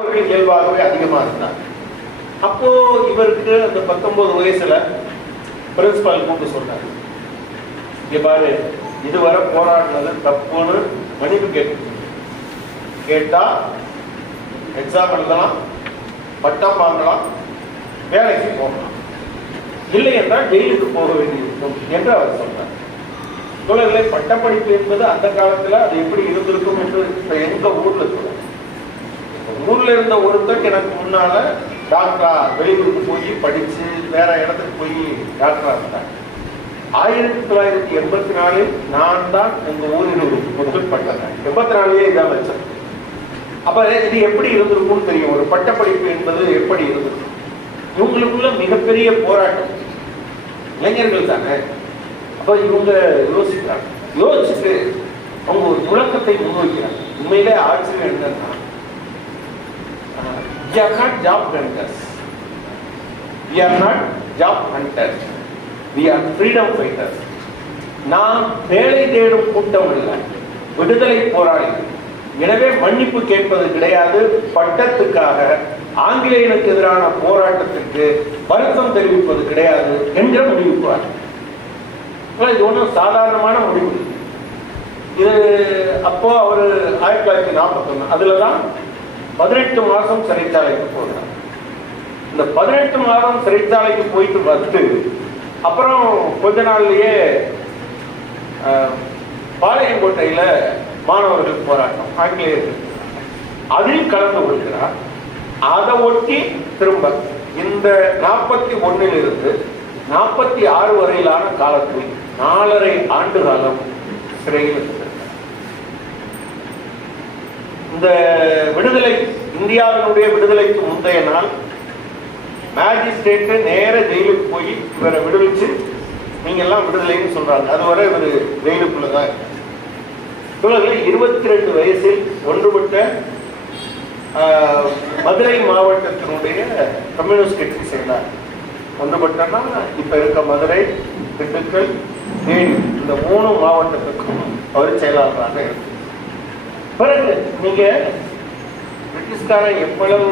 அவர்கள் இயல்பாகவே அதிகமாக இருந்தாங்க அப்போ இவருக்கு அந்த பத்தொன்பது வயசுல பிரின்சிபால் கூப்பிட்டு சொன்னார். இங்க பாரு இதுவரை போராடினது தப்புன்னு மன்னிப்பு கேட்டு. கேட்டா எக்ஸாம் எழுதலாம் பட்டம் வாங்கலாம் வேலைக்கு போகலாம். இல்லை என்றால் ஜெயிலுக்கு போக வேண்டியிருக்கும் என்று அவர் சொன்னார். தோழர்களே பட்டப்படிப்பு என்பது அந்த காலத்துல அது எப்படி இருந்திருக்கும் என்று இப்ப எங்க ஊர்ல சொல்லுங்க இருந்த ஒருத்தர் எனக்கு முன்னால டாக்டரா வெளியூருக்கு போய் படிச்சு வேற இடத்துக்கு போய் டாக்டரா இருந்தாங்க ஆயிரத்தி தொள்ளாயிரத்தி எண்பத்தி நாலில் நான் தான் எங்க ஊரில் ஒரு முதல் பட்டேன் எண்பத்தி நாலுலயே இதான் வச்சேன். அப்ப இது எப்படி இருந்திருக்கும்னு தெரியும். ஒரு பட்டப்படிப்பு என்பது எப்படி இருந்திருக்கும்? இவங்களுக்குள்ள மிகப்பெரிய போராட்டம். இளைஞர்கள் தானே? அப்ப இவங்க யோசிக்கிறாங்க. யோசிச்சுட்டு அவங்க ஒரு முழக்கத்தை முன்வைக்கிறாங்க. உண்மையிலே ஆச்சரியம் என்னன்னா we are not job hunters. We are not job hunters. We are freedom fighters. நாம் வேலை தேடும் கூட்டம் இல்லை விடுதலை போராளிகள். எனவே மன்னிப்பு கேட்பது கிடையாது. பட்டத்துக்காக ஆங்கிலேயனுக்கு எதிரான போராட்டத்திற்கு வருத்தம் தெரிவிப்பது கிடையாது என்ற முடிவுக்கு இது ஒன்றும் சாதாரணமான முடிவு. இது அப்போ அவர் ஆயிரத்தி தொள்ளாயிரத்தி நாற்பத்தொன்னு. அதுல தான் பதினெட்டு மாதம் சிறைச்சாலைக்கு போகிறார் இந்த பதினெட்டு மாதம் சிறைச்சாலைக்கு போயிட்டு வந்து அப்புறம் கொஞ்ச நாள்லயே அஹ், பாளையங்கோட்டையில மாணவர்கள் போராட்டம் ஆங்கிலேயர்கள் அதில் கலந்து கொள்கிறார். அதை ஒட்டி திரும்ப இந்த நாற்பத்தி ஒன்னில் இருந்து நாற்பத்தி ஆறு வரையிலான காலத்தில் நாலரை ஆண்டு காலம் சிறையில் இருக்கிறார். இந்த விடுதலை இந்தியாவினுடைய விடுதலைக்கு முந்தைய நாள் மேஜிஸ்ட்ரேட்டு நேர ஜெயிலுக்கு போய் இவரை விடுவிச்சு நீங்க எல்லாம் விடுதலைன்னு சொல்றாங்க. அதுவரை இவர் ஜெயிலுக்குள்ள தான் இவர்கள் இருபத்தி ரெண்டு வயசில் ஒன்றுபட்ட மதுரை மாவட்டத்தினுடைய கம்யூனிஸ்ட் கட்சி சேர்ந்தார். ஒன்றுபட்டன்னா இப்ப இருக்க மதுரை திண்டுக்கல் தேனி இந்த மூணு மாவட்டத்துக்கும் அவர் செயலாளராக இருக்கு ಬರುತ್ತೆ. ನಿಮಗೆ ಬ್ರಿಟಿಷ್ಕಾರ ಎಪ್ಪಳವು